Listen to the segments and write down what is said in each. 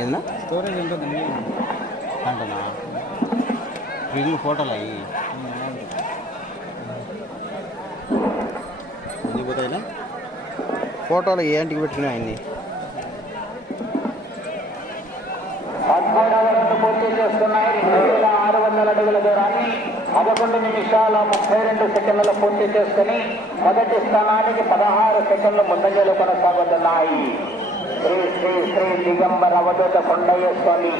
ఏందా స్టోరేజ్ ఉంటుందండి అంటనా వీళ్ళు ఫోటోలు అయ్యి. పోతాయినా? ఫోటోలు ఏంటికి పెట్టుకున్నా ఆయన్ని? పదమూడవ రౌండ్ పూర్తి చేస్తున్నాయి. రెండు వేల ఆరు వందల అడుగుల దూరాన్ని పదకొండు నిమిషాల ముప్పై రెండు సెకండ్లు పూర్తి చేసుకుని మొదటి స్థానానికి పదహారు సెకండ్లు ముందంజలు కొనసాగుతున్నాయి. శ్రీ శ్రీ శ్రీ దిగంబర అవధూత కొండయ్య స్వామి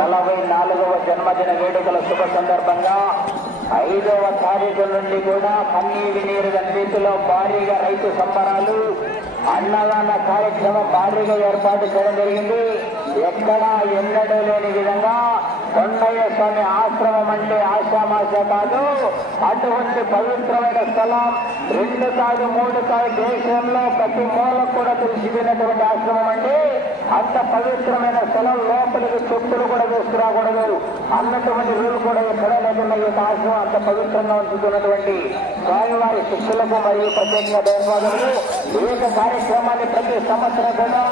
నలభై నాలుగవ జన్మదిన వేడుకల శుభ సందర్భంగా ఐదవ తారీఖు నుండి కూడా కన్నీటి నీరు రీతిలో భారీగా రైతు సంబరాలు అన్నదాన కార్యక్రమం భారీగా ఏర్పాటు చేయడం జరిగింది. ఎక్కడా ఎన్నడూ లేని విధంగా కొండయ్య స్వామి ఆశ్రమం అంటే ఆశామాష కాదు. అటువంటి పవిత్రమైన స్థలం రెండు కాదు మూడు కాదు దేశంలో ప్రతి మూలకు కూడా తెలిసిపోయినటువంటి ఆశ్రమం అంటే అంత పవిత్రమైన స్థలం లోపలికి చెప్పులు కూడా తీసుకురాకూడదు అన్నటువంటి రూల్ కూడా ఎక్కడ లేకుండా ఈ ఆశ్రమం అంత పవిత్రంగా ఉంచుతున్నటువంటి స్వామివారి శిష్యులకు మరియు ప్రత్యేకంగా ధన్యవాదములు ఈ యొక్క కార్యక్రమాన్ని ప్రతి సంవత్సరం కూడా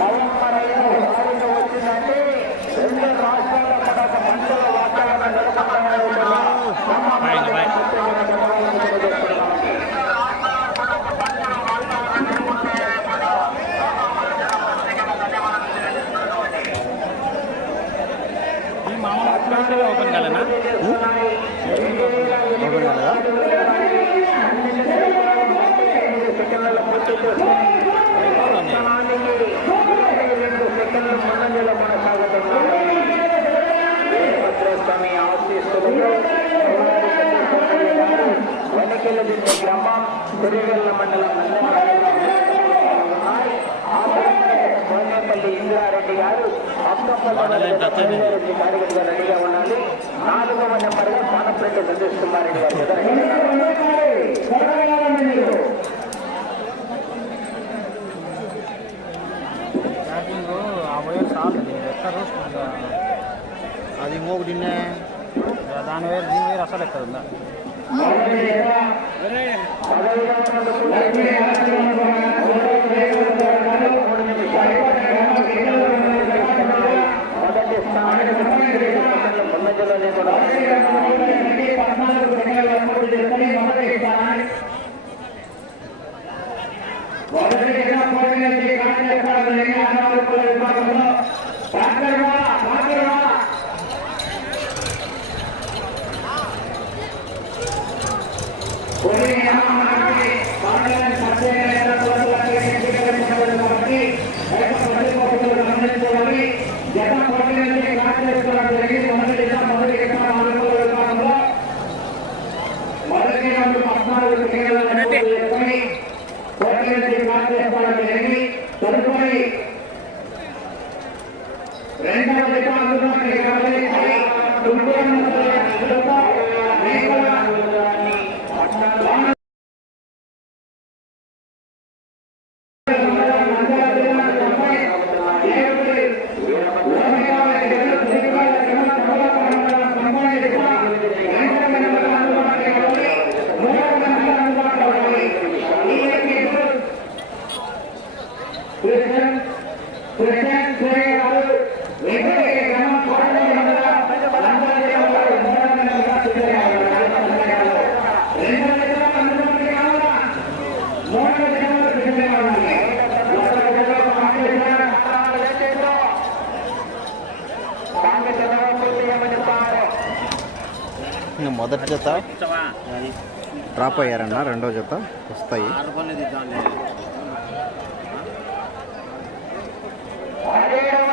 నవంబర్ ఐదు తారీఖు వచ్చిందంటే రెండు రాష్ట్రాల్లో కూడా ఒక పండుగ వాతావరణం నెలకొంటామని ఈ మామూలు ఓపెన్ కాలేనా ఓపెన్ కాలేదా సెకండ్ల పూర్తి చేసుకుని రెండు సెకండ్ల ముందంజలో కొనసాగుతున్నాయి వీరభద్రస్వామి ఆశీస్సులతో వెనకెళ్ళ గ్రామం తిరిగెల్ల మండలం కోనేపల్లి ఇంద్రారెడ్డి గారు కార్యకర్తగా రెడీగా ఉండాలి నాలుగవ నెంబర్గా పానపరెడ్డి సతీష్ కుమార్ రెడ్డి గారు అది ఇంకొకటి దాని వేరు దీని వేరు అసలు ఎక్కడ ఉందా మొదటి స్థానానికి ముందంజలోనే కూడా తదుపరి రెండవ करेगी रेंडा बेटा तुमको మొదటి జత డ్రాప్ అయ్యారన్న రెండో జత వస్తాయి. పదిహేడు